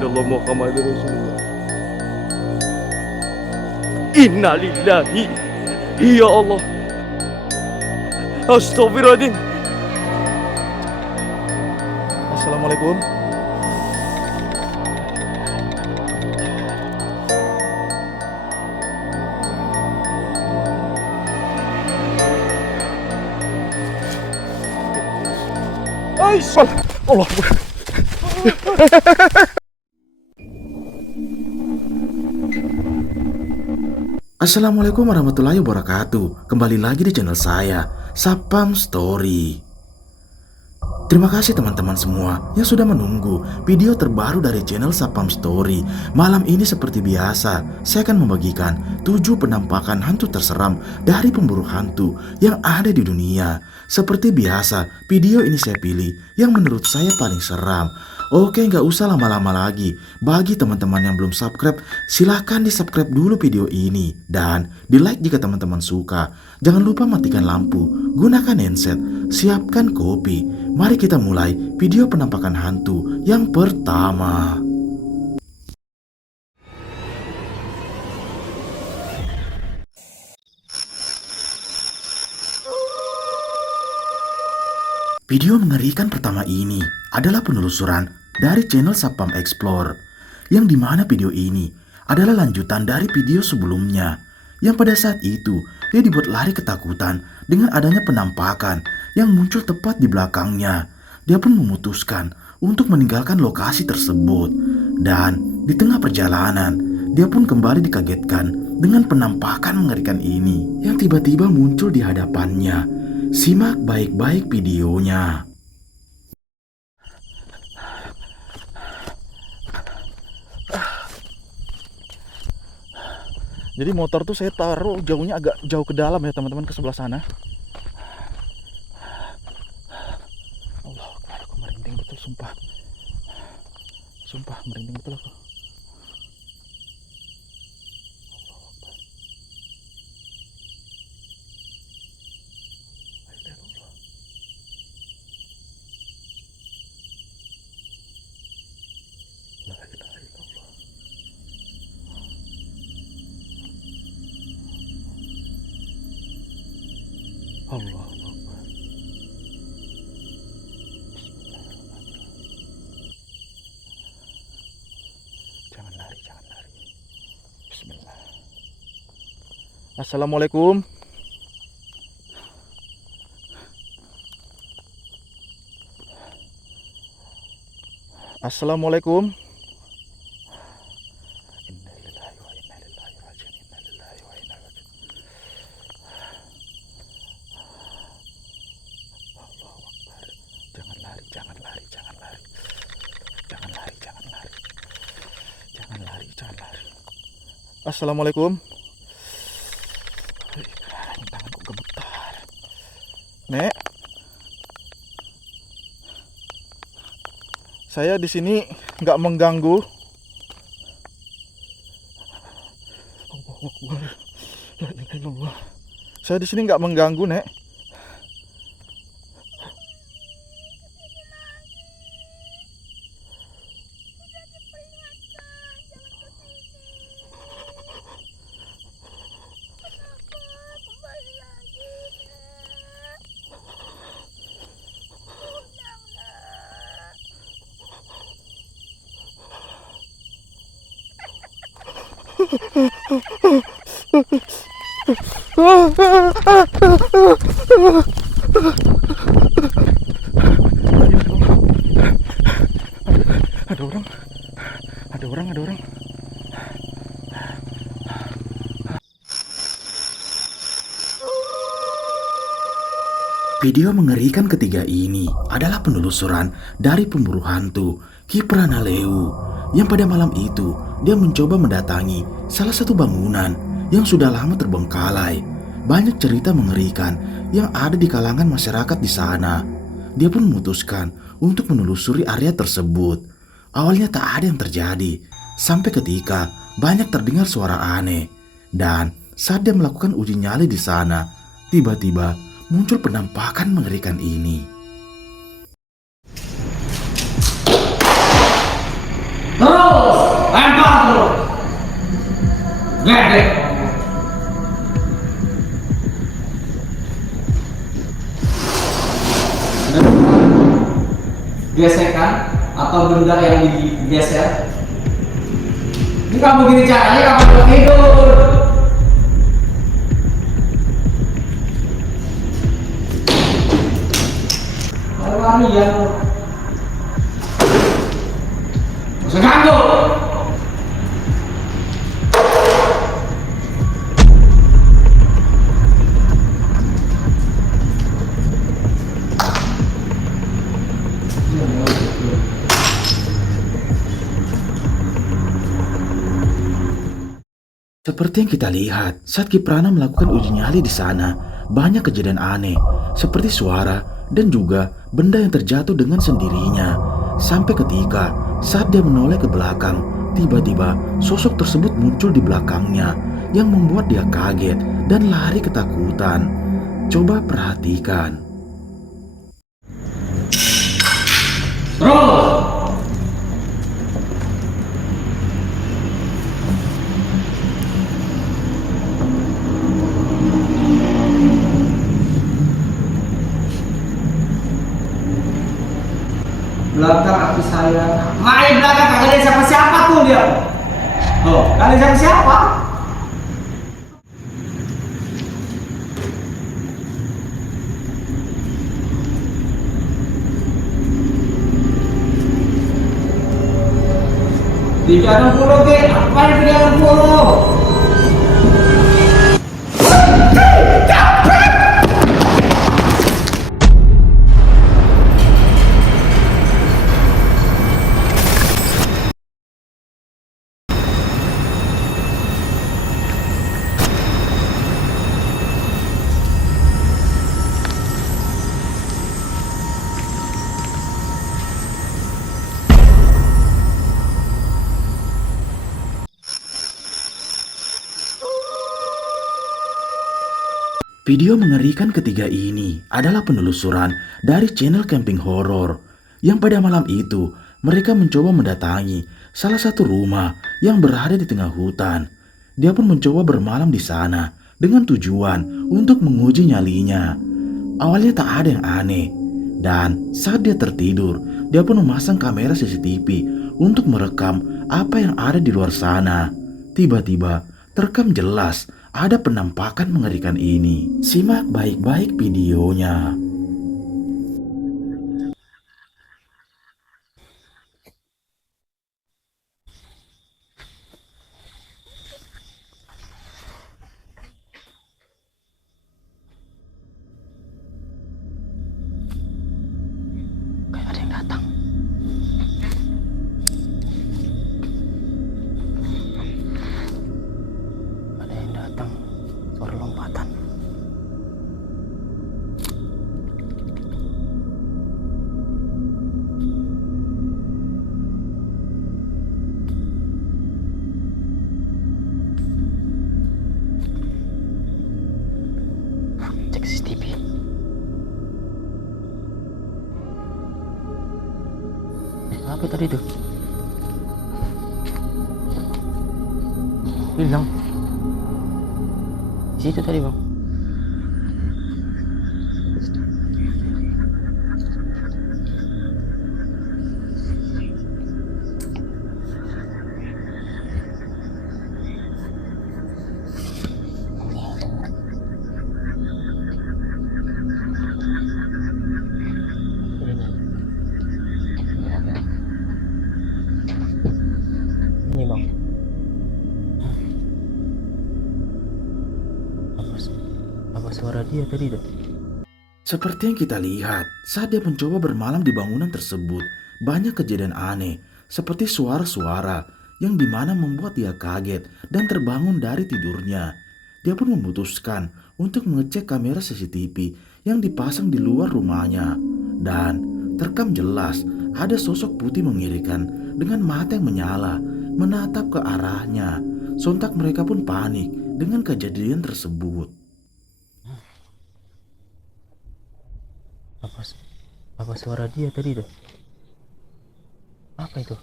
illallah Muhammadur Rasulullah. Innalillahi. Ya Allah. Astagfirullahaladzim. Assalamualaikum. Allah. Assalamualaikum warahmatullahi wabarakatuh. Kembali lagi di channel saya, Sapam Story. Terima kasih teman-teman semua yang sudah menunggu video terbaru dari channel Sapam Story. Malam ini seperti biasa, saya akan membagikan 7 penampakan hantu terseram dari pemburu hantu yang ada di dunia. Seperti biasa, video ini saya pilih yang menurut saya paling seram. Oke, nggak usah lama-lama lagi. Bagi teman-teman yang belum subscribe, silahkan di subscribe dulu video ini. Dan di like jika teman-teman suka. Jangan lupa matikan lampu, gunakan handset, siapkan kopi. Mari kita mulai video penampakan hantu yang pertama. Video mengerikan pertama ini adalah penelusuran dari channel Sapam Explore, yang dimana video ini adalah lanjutan dari video sebelumnya, yang pada saat itu dia dibuat lari ketakutan dengan adanya penampakan yang muncul tepat di belakangnya. Dia pun memutuskan untuk meninggalkan lokasi tersebut, dan di tengah perjalanan dia pun kembali dikagetkan dengan penampakan mengerikan ini yang tiba-tiba muncul di hadapannya. Simak baik-baik videonya. Jadi motor tuh saya taruh jauhnya agak jauh ke dalam ya teman-teman, ke sebelah sana. Allah Akbar, aku merinding betul, sumpah. Sumpah merinding betul aku. Allah Akbar. Jangan lari, jangan lari. Bismillah. Assalamualaikum. Assalamualaikum. Innalillahi wa inna ilaihi raji'un. Innalillahi wa inna ilaihi raji'un. Allahu Akbar. Jangan lari, jangan lari, jangan lari. Jangan lari, jangan lari. Jangan lari, jangan lari. Assalamualaikum. Ini tanganku gemetar. Nek, saya di sini nggak mengganggu. Allahu Akbar. La ilaha illallah. Saya di sini nggak mengganggu, Nek. Ada orang. Ada orang, ada orang. Video mengerikan ketiga ini adalah penelusuran dari pemburu hantu Kipranaleu, yang pada malam itu dia mencoba mendatangi salah satu bangunan yang sudah lama terbengkalai. Banyak cerita mengerikan yang ada di kalangan masyarakat di sana. Dia pun memutuskan untuk menelusuri area tersebut. Awalnya tak ada yang terjadi, sampai ketika banyak terdengar suara aneh. Dan saat dia melakukan uji nyali di sana, tiba-tiba muncul penampakan mengerikan ini. Oh! Gede. Gesekan atau benda yang digeser. Ini kamu begini caranya kapan mau tidur? Lari ya. Masa ganggu. Seperti yang kita lihat, saat Kiprana melakukan uji nyali di sana, banyak kejadian aneh, seperti suara dan juga benda yang terjatuh dengan sendirinya. Sampai ketika saat dia menoleh ke belakang, tiba-tiba sosok tersebut muncul di belakangnya yang membuat dia kaget dan lari ketakutan. Coba perhatikan. Terus. Belakang api saya. Main belakang kagak ada siapa-siapa tuh dia. Oh, kagak ada siapa-siapa. Tiga 60 ke, apa yang 360? Video mengerikan ketiga ini adalah penelusuran dari channel camping horor yang pada malam itu mereka mencoba mendatangi salah satu rumah yang berada di tengah hutan. Dia pun mencoba bermalam di sana dengan tujuan untuk menguji nyalinya. Awalnya tak ada yang aneh, dan saat dia tertidur, dia pun memasang kamera CCTV untuk merekam apa yang ada di luar sana. Tiba-tiba terekam jelas ada penampakan mengerikan ini. Simak baik-baik videonya. Kayak ada yang datang. Ada yang datang. Suara lompatan. Cek CCTV. Apa tadi tuh? Hilang. Di situ tadi, Bang. Ini, Bang. Apa suara dia tadi tuh? Seperti yang kita lihat, saat dia mencoba bermalam di bangunan tersebut, banyak kejadian aneh, seperti suara-suara yang dimana membuat dia kaget dan terbangun dari tidurnya. Dia pun memutuskan untuk mengecek kamera CCTV yang dipasang di luar rumahnya. Dan terekam jelas ada sosok putih mengerikan dengan mata yang menyala, menatap ke arahnya. Sontak mereka pun panik dengan kejadian tersebut. Apa suara dia tadi tuh? Apa itu?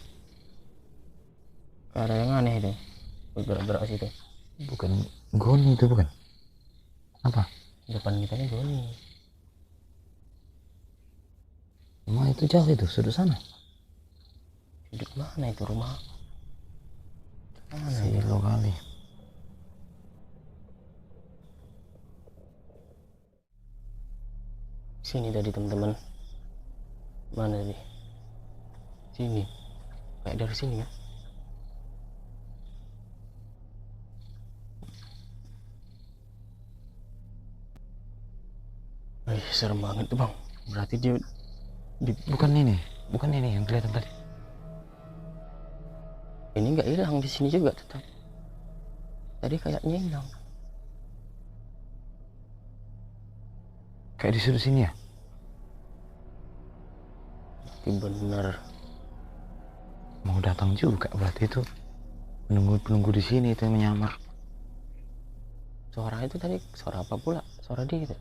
Ada yang aneh deh. Bergerak-gerak situ. Bukan Goni itu, bukan? Apa? Depan kita ini Goni. Rumah itu jauh itu, sudut sana. Sudut mana itu rumah? Mana ya? Silo kali. Sini tadi teman-teman. Mana tadi? Sini. Kayak dari sini kan? Wih, serem banget tuh bang. Berarti dia Bukan ini yang kelihatan tadi. ini nggak hilang di sini juga tetap. Tadi kayaknya hilang. Kayak di sudut sini ya. Tapi benar. Mau datang juga berarti itu. Penunggu di sini itu yang menyamar. Suara itu tadi suara apa pula? Suara dia gitu.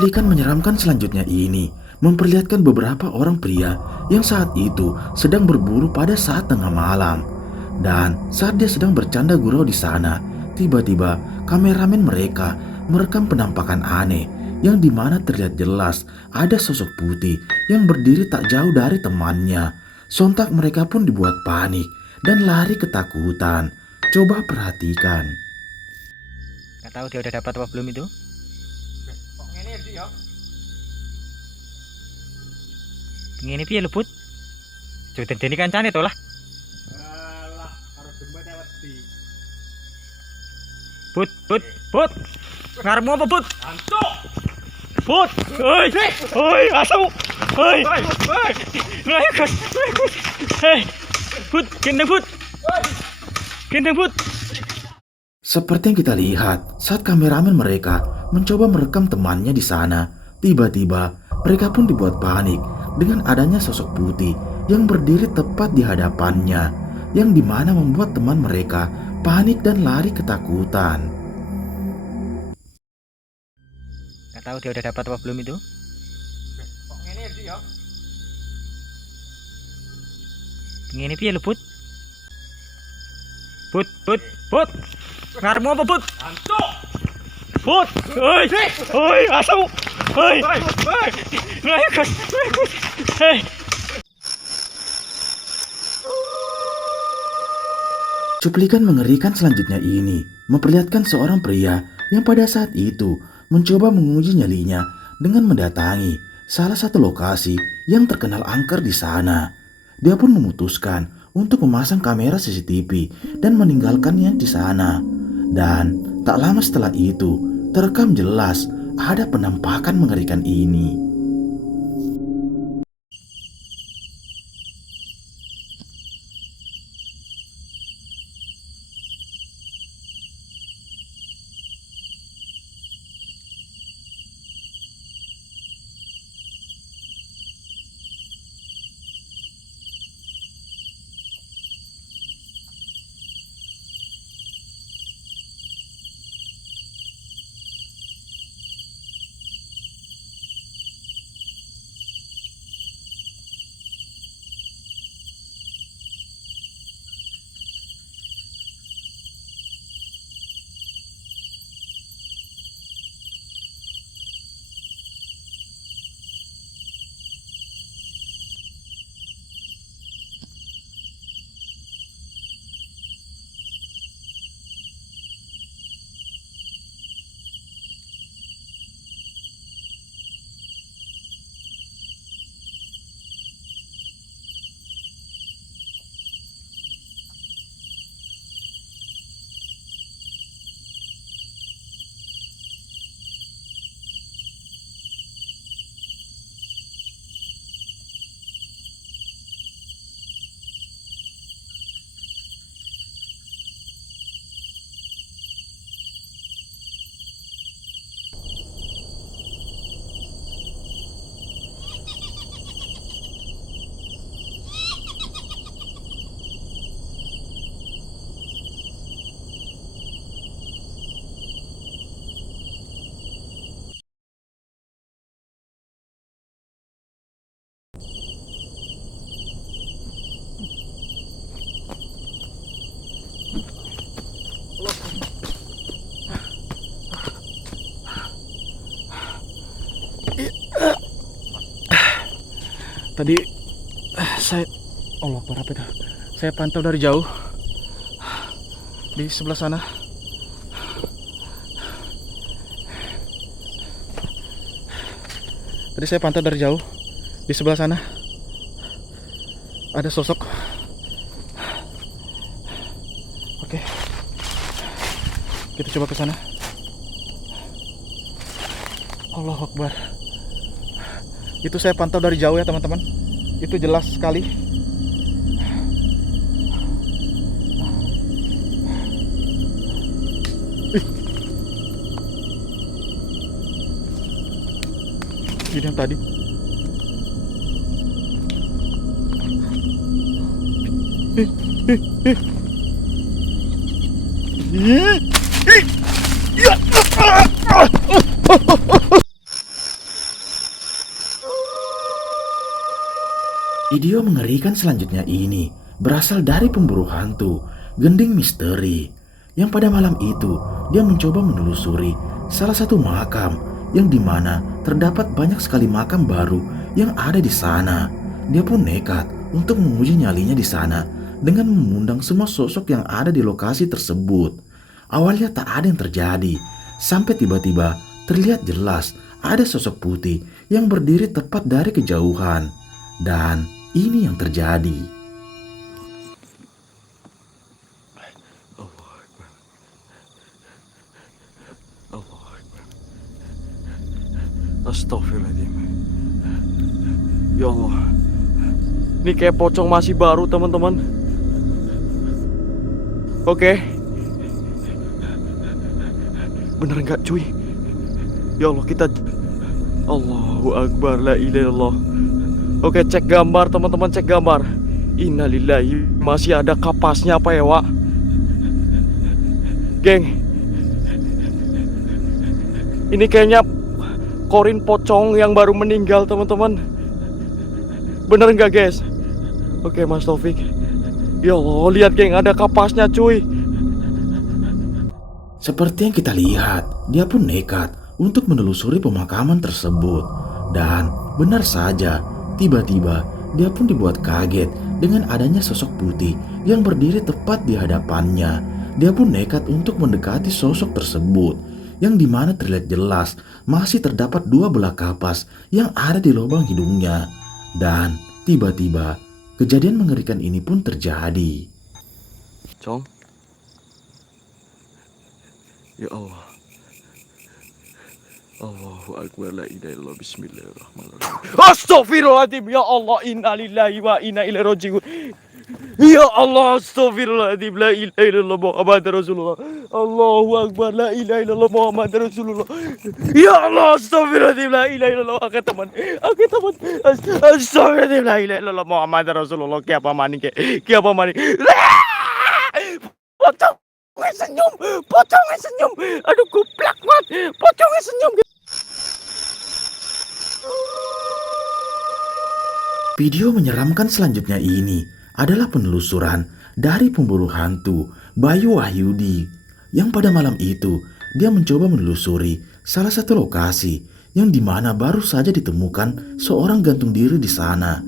Pelikan menyeramkan selanjutnya ini memperlihatkan beberapa orang pria yang saat itu sedang berburu pada saat tengah malam. Dan saat dia sedang bercanda gurau di sana, tiba-tiba kameramen mereka merekam penampakan aneh yang dimana terlihat jelas ada sosok putih yang berdiri tak jauh dari temannya. Sontak mereka pun dibuat panik dan lari ketakutan. Coba perhatikan. Nggak tahu dia udah dapat apa belum itu. Ngene piye lho, Put? Coba dene kancane to lah. Alah, karo jembet wedi. Put. Ngarepmu apa, Put? Antuk. Put. Hei, asam. Hei. Hei. Put, gendeng, Put. Gendeng, Put. Seperti yang kita lihat saat kameramen mereka mencoba merekam temannya di sana, tiba-tiba mereka pun dibuat panik dengan adanya sosok putih yang berdiri tepat di hadapannya, yang dimana membuat teman mereka panik dan lari ketakutan. Nggak tahu dia udah dapat apa belum itu. Ngene piye lho, Put? Put. Ngarepmu apa, Put? Antuk. Put. Hei, asam. Hei. Hei. Cuplikan mengerikan selanjutnya ini memperlihatkan seorang pria yang pada saat itu mencoba menguji nyalinya dengan mendatangi salah satu lokasi yang terkenal angker di sana. Dia pun memutuskan untuk memasang kamera CCTV dan meninggalkannya di sana. Dan tak lama setelah itu, terekam jelas ada penampakan mengerikan ini. Tadi saya Allah Akbar, apa itu? Saya pantau dari jauh di sebelah sana. Tadi saya pantau dari jauh di sebelah sana. Ada sosok. Oke. Kita coba ke sana. Allahu Akbar. Itu saya pantau dari jauh ya teman-teman. Itu jelas sekali. Ini yang tadi. Video mengerikan selanjutnya ini berasal dari pemburu hantu, Gending Misteri, yang pada malam itu dia mencoba menelusuri salah satu makam yang dimana terdapat banyak sekali makam baru yang ada di sana. Dia pun nekat untuk menguji nyalinya di sana dengan mengundang semua sosok yang ada di lokasi tersebut. Awalnya tak ada yang terjadi, sampai tiba-tiba terlihat jelas ada sosok putih yang berdiri tepat dari kejauhan. Dan ini yang terjadi. Astagfirullahaladzim. Ya Allah. Ini kayak pocong masih baru teman-teman. Oke. Bener nggak cuy? Ya Allah, kita Allahu Akbar, la ilaha illallah. Oke, cek gambar teman-teman, cek gambar. Innalillahi, masih ada kapasnya apa ya, Wak? Geng, ini kayaknya korin pocong yang baru meninggal teman-teman. Bener nggak guys? Oke Mas Taufik. Ya Allah, lihat geng, ada kapasnya cuy. Seperti yang kita lihat, dia pun nekat untuk menelusuri pemakaman tersebut. Dan benar saja, tiba-tiba dia pun dibuat kaget dengan adanya sosok putih yang berdiri tepat di hadapannya. Dia pun nekat untuk mendekati sosok tersebut, yang dimana terlihat jelas masih terdapat dua belah kapas yang ada di lubang hidungnya. Dan tiba-tiba kejadian mengerikan ini pun terjadi. Cong. Ya Allah. Allahu Akbar, la ilaha illallah, bismillahirrahmanirrahim. Astagfirullahaladzim, ya Allah, innalillahi wa inna ilaihi raji'un. Ya Allah, astagfirullahaladzim, la ilaha illallah Muhammad Rasulullah. Allahu Akbar, la ilaha illallah Muhammad Rasulullah. Ya Allah, astagfirullahaladzim, la ilaha illallah. Oke teman, astagfirullahaladzim, la ilaha illallah Muhammad Rasulullah. Kayak apa mani, kayak apa mani. Pocongnya senyum, pocongnya senyum. Aduh, goblok banget, pocongnya senyum. Video menyeramkan selanjutnya ini adalah penelusuran dari pemburu hantu Bayu Wahyudi, yang pada malam itu dia mencoba menelusuri salah satu lokasi yang dimana baru saja ditemukan seorang gantung diri di sana.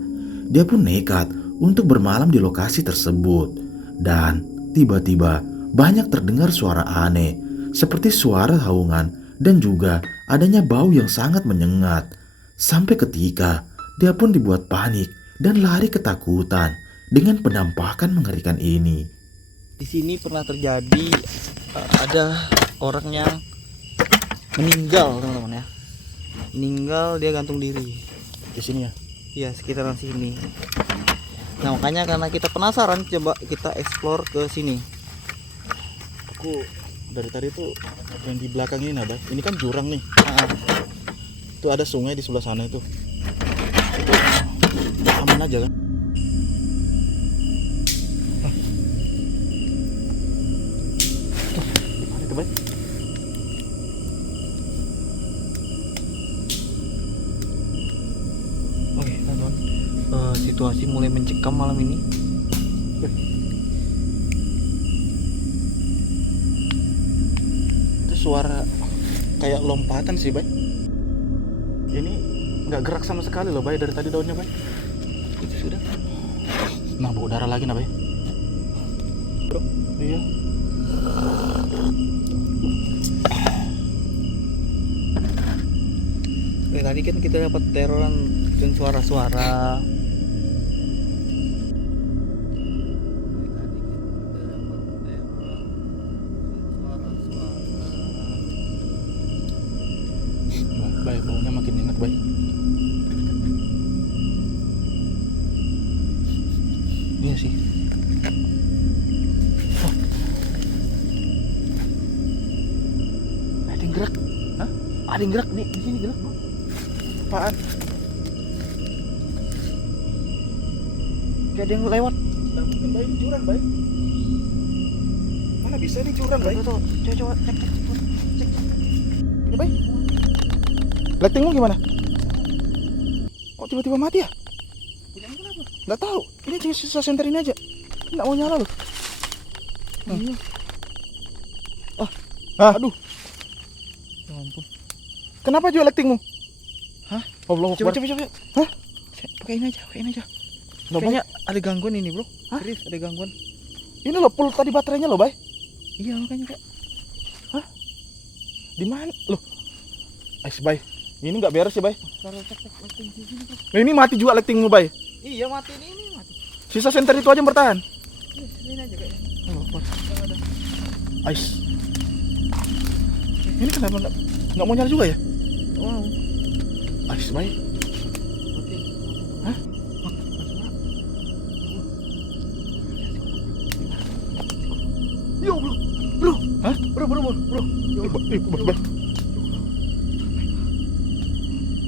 Dia pun nekat untuk bermalam di lokasi tersebut, dan tiba-tiba banyak terdengar suara aneh seperti suara haungan dan juga adanya bau yang sangat menyengat. Sampai ketika dia pun dibuat panik dan lari ketakutan dengan penampakan mengerikan ini. Di sini pernah terjadi ada orang yang meninggal teman-teman ya. Meninggal, dia gantung diri Di sini ya. Iya, sekitaran sini. Nah makanya karena kita penasaran, coba kita explore ke sini. Aku dari tadi tuh yang di belakang ini ada. Ini kan jurang nih. Itu ada sungai di sebelah sana itu. Itu aman aja kan? Gimana tuh, Bay? Oke teman-teman, situasi mulai mencekam malam ini. suara kayak lompatan sih, Bay. Ini nggak gerak sama sekali loh, Bay, dari tadi daunnya, Bay. Itu sudah. Nah, bau darah lagi, nah, Bay. Bro, iya. Tadi kan kita dapat teroran dan suara-suara. Bay, baunya makin ingat, Bay. Iya sih. Oh. Ada yang gerak. Hah? Ada yang gerak di sini gerak, Bro. Apaan? Kayak ada yang lewat. Nah, mungkin, Bay, ini jurang, Bay. Mana bisa nih jurang, Bay? Coba cek. Ini, Bay. Lightingmu gimana? Kok tiba-tiba mati ya? Nggak tahu. Ini cuma sisa senter ini aja. Nggak mau nyala loh. Aduh. Ya ampun. Kenapa juga lightingmu? Hah? Allah Akbar. Coba. Hah? Pakai ini aja. Loh, Bay. Kayaknya ada gangguan ini, Bro. Hah? Serius, ada gangguan. Ini loh full tadi baterainya loh, Bay. Iya, makanya kayak. Di mana? Loh. Bay. Ini nggak beres ya, Bay. Nah, ini mati juga lightingmu, Bay. Iya, mati ini mati. Sisa senter itu aja yang bertahan. Ini aja kayaknya. Allah Akbar. Ini kenapa nggak mau nyala juga ya? Wow. Bay. Mati. Hah? Yo, bro. Hah? Bro. Bay.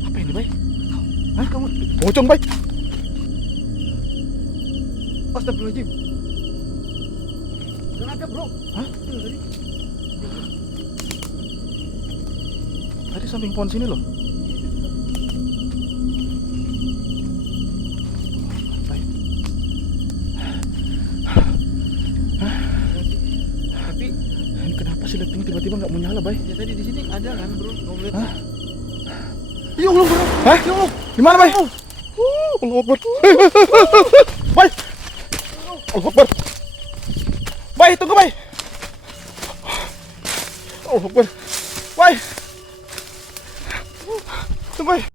Apa ini, Bay? Hah, kamu? Pocong, Bay. Astagfirullahaladzim. Jangan ada, Bro. Hah? Tadi samping pohon sini loh. Bay. Tapi Ini kenapa sih lighting tiba-tiba nggak mau nyala, Bay? ya tadi di sini ada kan, Bro? Kamu lihat. Hah? Ya Allah, bro. Hah? Ya Allah. Di mana, Bay? Allah Akbar. Bay. Allah Akbar. Bay, tunggu, Bay. Allah Akbar. Bay. Tunggu, Bay.